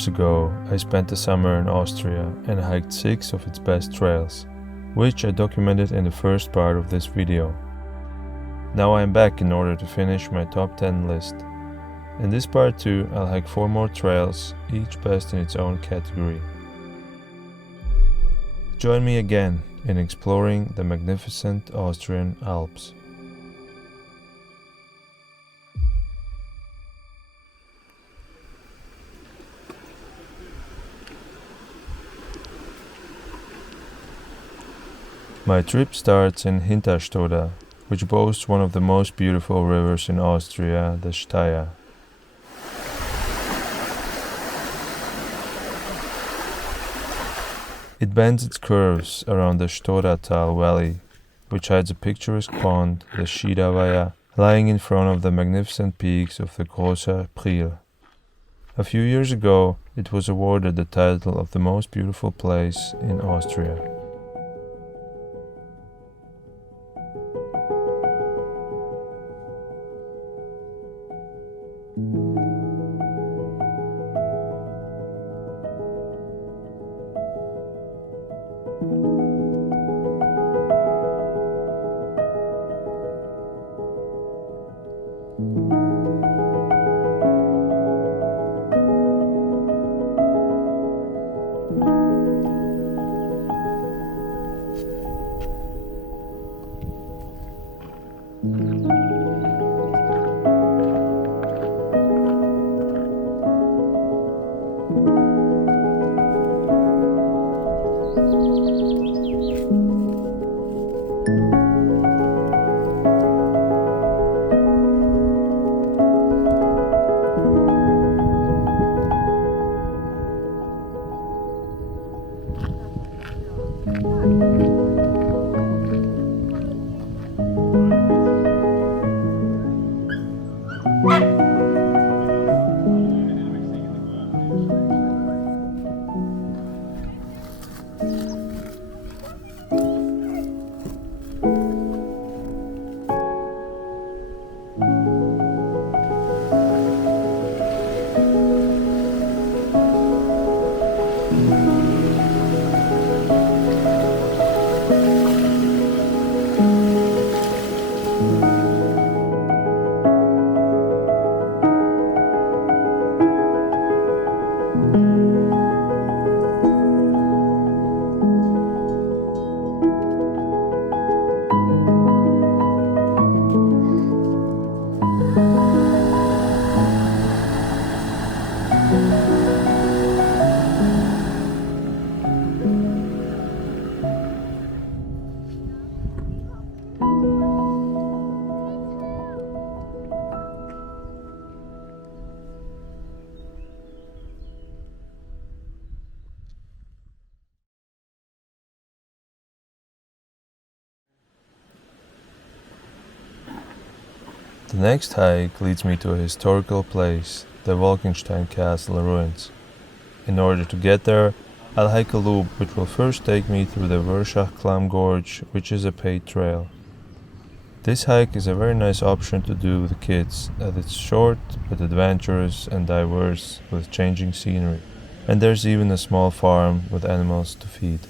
years ago, I spent the summer in Austria and hiked 6 of its best trails, which I documented in the first part of this video. Now I am back in order to finish my top 10 list. In this part 2, I'll hike 4 more trails, each best in its own category. Join me again in exploring the magnificent Austrian Alps. My trip starts in Hinterstoder, which boasts one of the most beautiful rivers in Austria, the Steyr. It bends its curves around the Stubaital valley, which hides a picturesque pond, the Schiederweiher, lying in front of the magnificent peaks of the Großer Priel. A few years ago, it was awarded the title of the most beautiful place in Austria. The next hike leads me to a historical place, the Wolkenstein castle ruins. In order to get there, I'll hike a loop which will first take me through the Wörschachklamm gorge, which is a paid trail. This hike is a very nice option to do with kids, as it's short but adventurous and diverse with changing scenery, and there's even a small farm with animals to feed.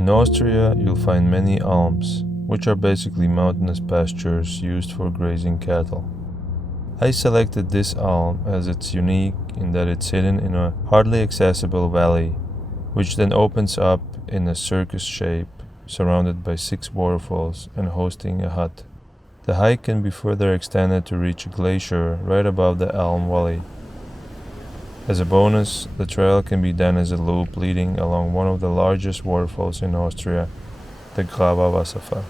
In Austria, you'll find many Alps, which are basically mountainous pastures used for grazing cattle. I selected this alm as it's unique in that it's hidden in a hardly accessible valley, which then opens up in a circus shape, surrounded by 6 waterfalls and hosting a hut. The hike can be further extended to reach a glacier right above the Alm Valley. As a bonus, the trail can be done as a loop leading along one of the largest waterfalls in Austria, the Grava Wasserfall.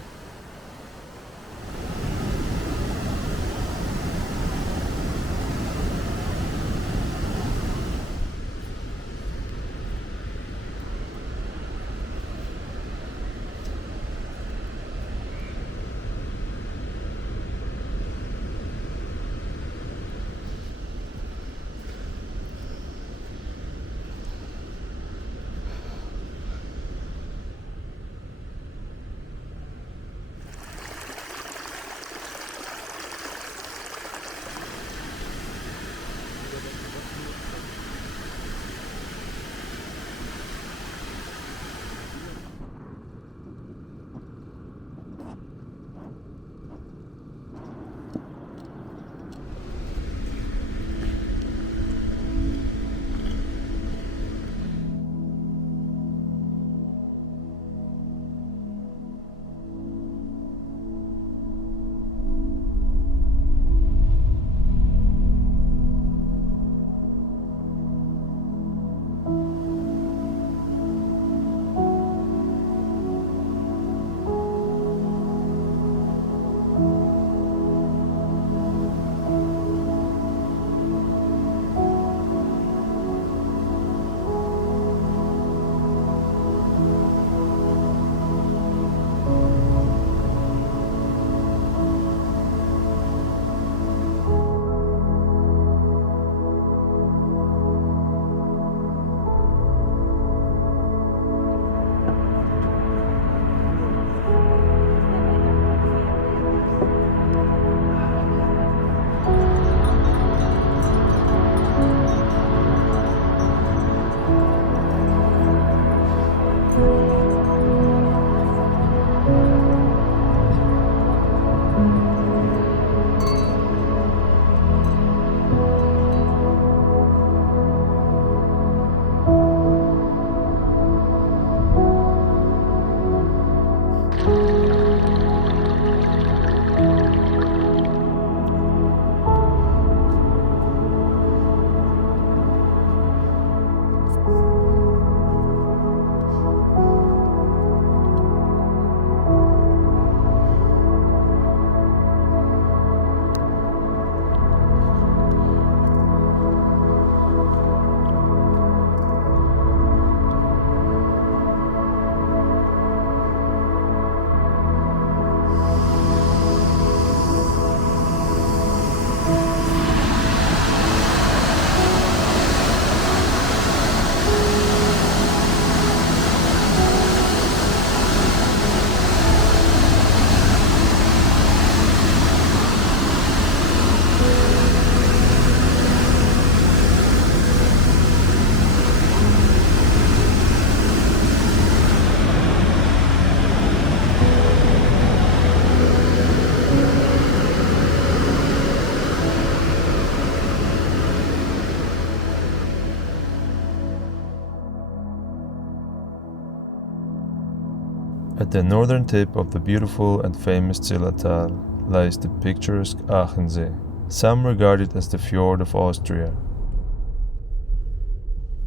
At the northern tip of the beautiful and famous Zillertal lies the picturesque Aachensee. Some regard it as the fjord of Austria.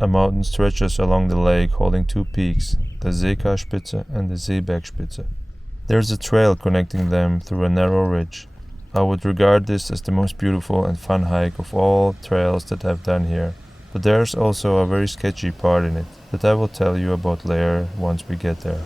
A mountain stretches along the lake holding 2 peaks, the Seekarspitze and the Seebergspitze. There's a trail connecting them through a narrow ridge. I would regard this as the most beautiful and fun hike of all trails that I've done here, but there's also a very sketchy part in it that I will tell you about later once we get there.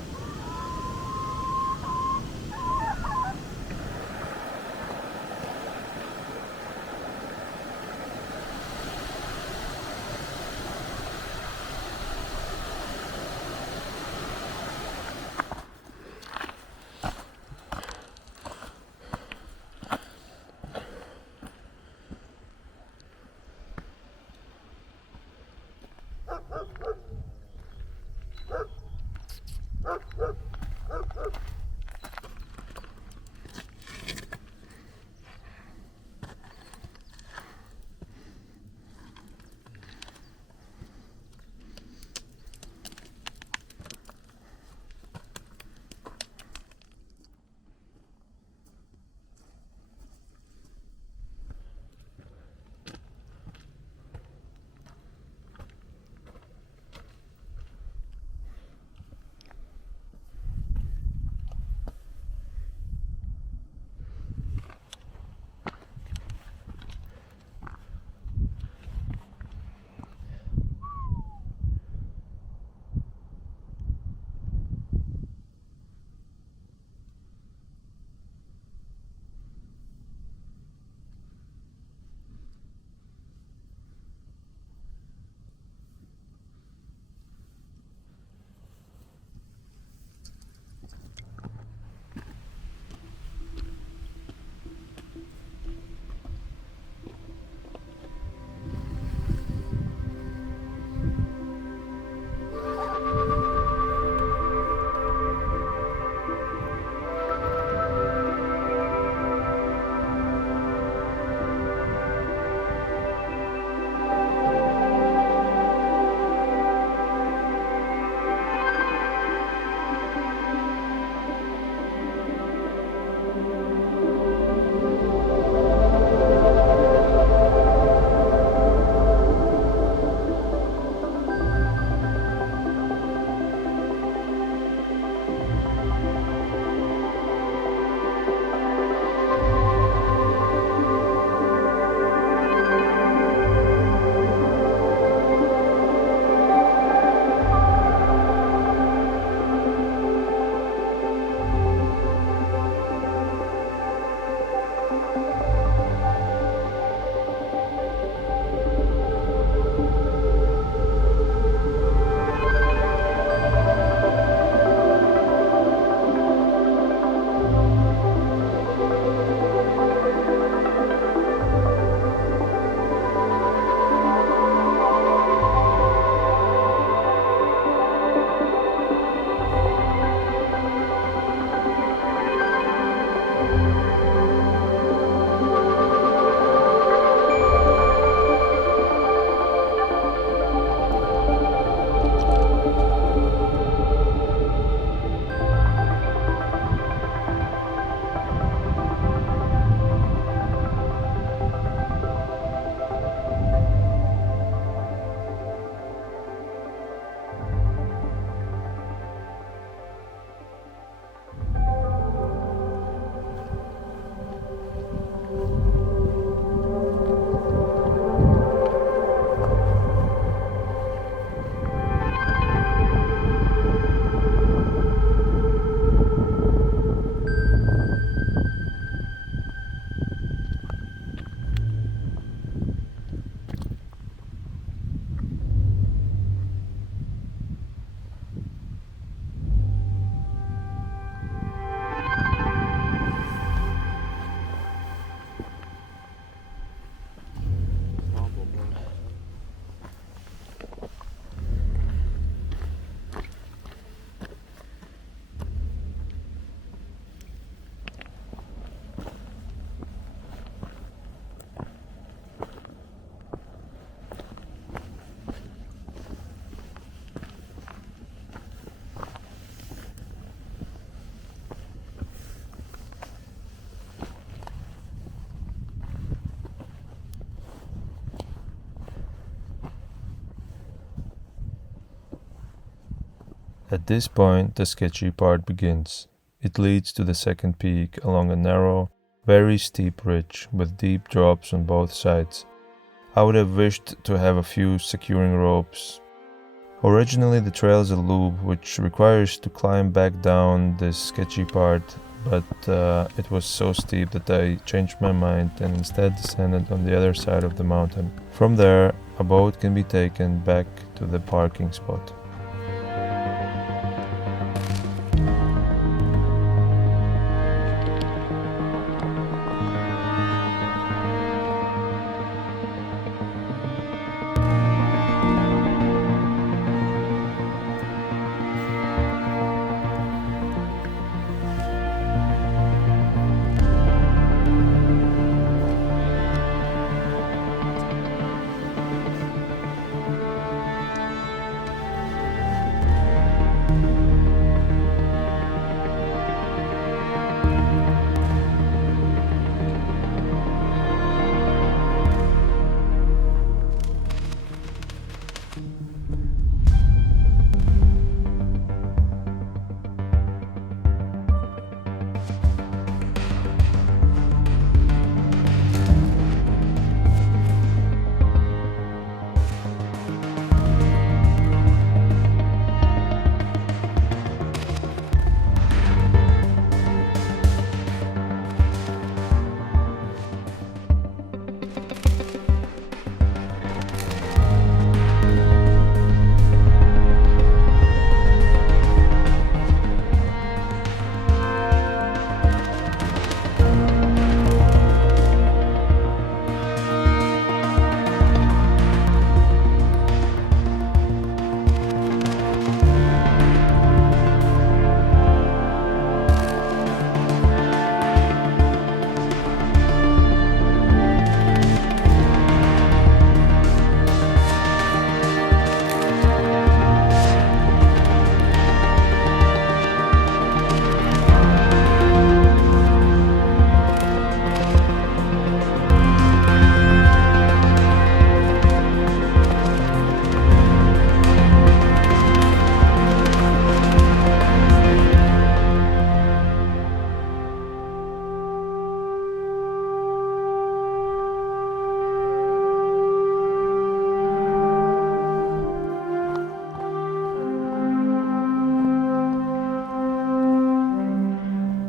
At this point, the sketchy part begins. It leads to the second peak along a narrow, very steep ridge with deep drops on both sides. I would have wished to have a few securing ropes. Originally the trail is a loop which requires to climb back down this sketchy part, but it was so steep that I changed my mind and instead descended on the other side of the mountain. From there, a boat can be taken back to the parking spot.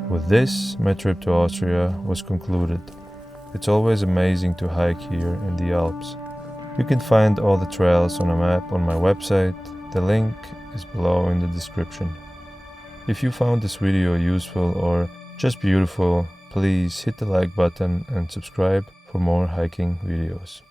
With this, my trip to Austria was concluded. It's always amazing to hike here in the Alps. You can find all the trails on a map on my website. The link is below in the description. If you found this video useful or just beautiful, please hit the like button and subscribe for more hiking videos.